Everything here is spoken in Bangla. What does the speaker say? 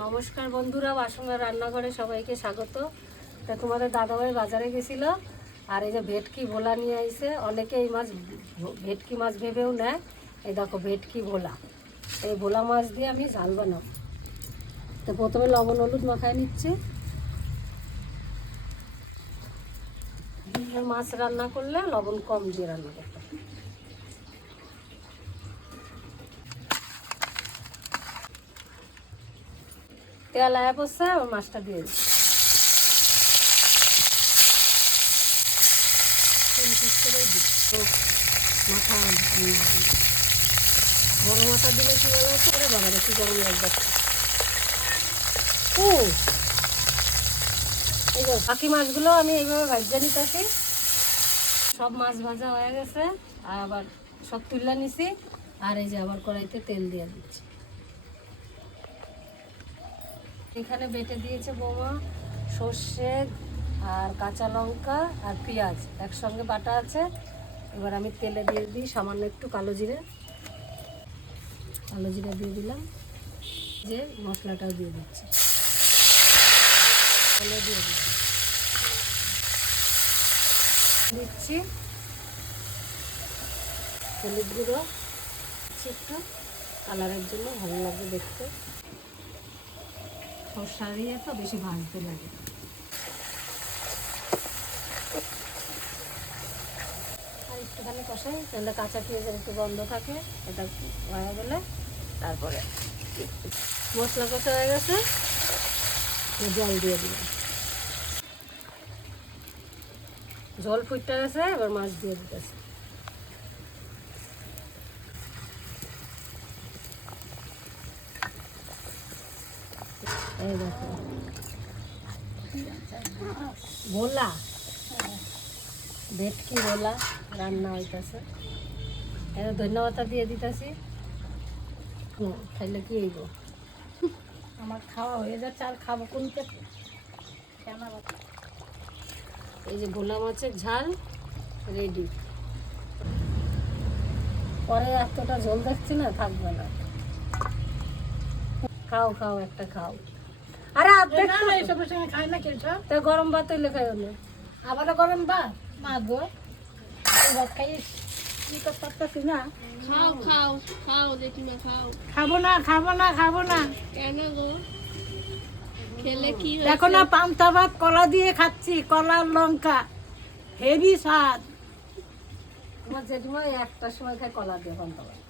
নমস্কার বন্ধুরা, বাসুমার রান্নাঘরে সবাইকে স্বাগত। তা তোমাদের দাদাভাই বাজারে গেছিল, আর এই যে ভেটকি ভোলা নিয়ে আইছে। অনেকে এই মাছ ভেটকি মাছ ভেবেও নেয়। এই দেখো ভেটকি ভোলা, এই ভোলা মাছ দিয়ে আমি ঝাল বানাবো। তো প্রথমে লবণ হলুদ মাখায় নিচ্ছি। মাছ রান্না করলে লবণ কম দিয়ে রান্না করতে হয়। তেল আয়া পড়ছে, আবার মাছটা দিয়ে দিচ্ছি। মাথা বড় মাথা দিলে কি বলো করে বাবা কি গরম লাগবে। এই যে বাকি মাছগুলো আমি এইভাবে ভাজা নিতেছি। সব মাছ ভাজা হয়ে গেছে, আর আবার সব তুলে নিছি। আর এই যে আবার কড়াইতে তেল দিয়ে দিচ্ছি। এখানে বেটে দিয়েছে বৌমা সর্ষে আর কাঁচা লঙ্কা আর পেঁয়াজ একসঙ্গে বাটা আছে। এবার আমি তেলে দিয়ে দিই সামান্য একটু কালো জিরে দিয়ে দিলাম। যে মশলাটাও দিয়ে দিচ্ছি, দিচ্ছি হলুদ গুঁড়ো একটু কালারের জন্য, ভালো লাগবে দেখতে। সর্ষা দিয়ে তো বেশি ভাজতে লাগে। আর একটুখানি কষাই, তাহলে কাঁচা পেঁয়াজের একটু গন্ধ থাকে। এটা হয়ে গেলে তারপরে মশলা কষা হয়ে গেছে, জল দিয়ে দিলাম। জল ফুটতে গেছে, এবার মাছ দিয়ে দিতেছে। এই দেখো ভোলা, ভেটকি ভোলা রান্না হইতেছে। এটা ধন্যবাদ দিয়ে দিতেছি। খাইলে কি হইব, আমার খাওয়া হয়ে যাচ্ছে। আর খাবো কোনটা? এই যে ভোলা মাছের ঝাল রেডি। পরে এতটা ঝোল দেখছি না, থাকবে না। খাও খাও, একটা খাও। আরে এইসবের সঙ্গে খাই না কেউ। তা গরম ভাত হইলে খাই হলো। আবারও গরম ভাত মা গো, ভাত খাই কি করতে পারতেছি না। খাও খাও খাও জেঠিমা খাও। খাবো না। কেন গো? খেলে কি দেখো না, পান্তা ভাত কলা দিয়ে খাচ্ছি, কলা লঙ্কা, হেভি স্বাদ। তোমার জেঠিমা একটার সময় খায় কলা দিয়ে পান্তা ভাত।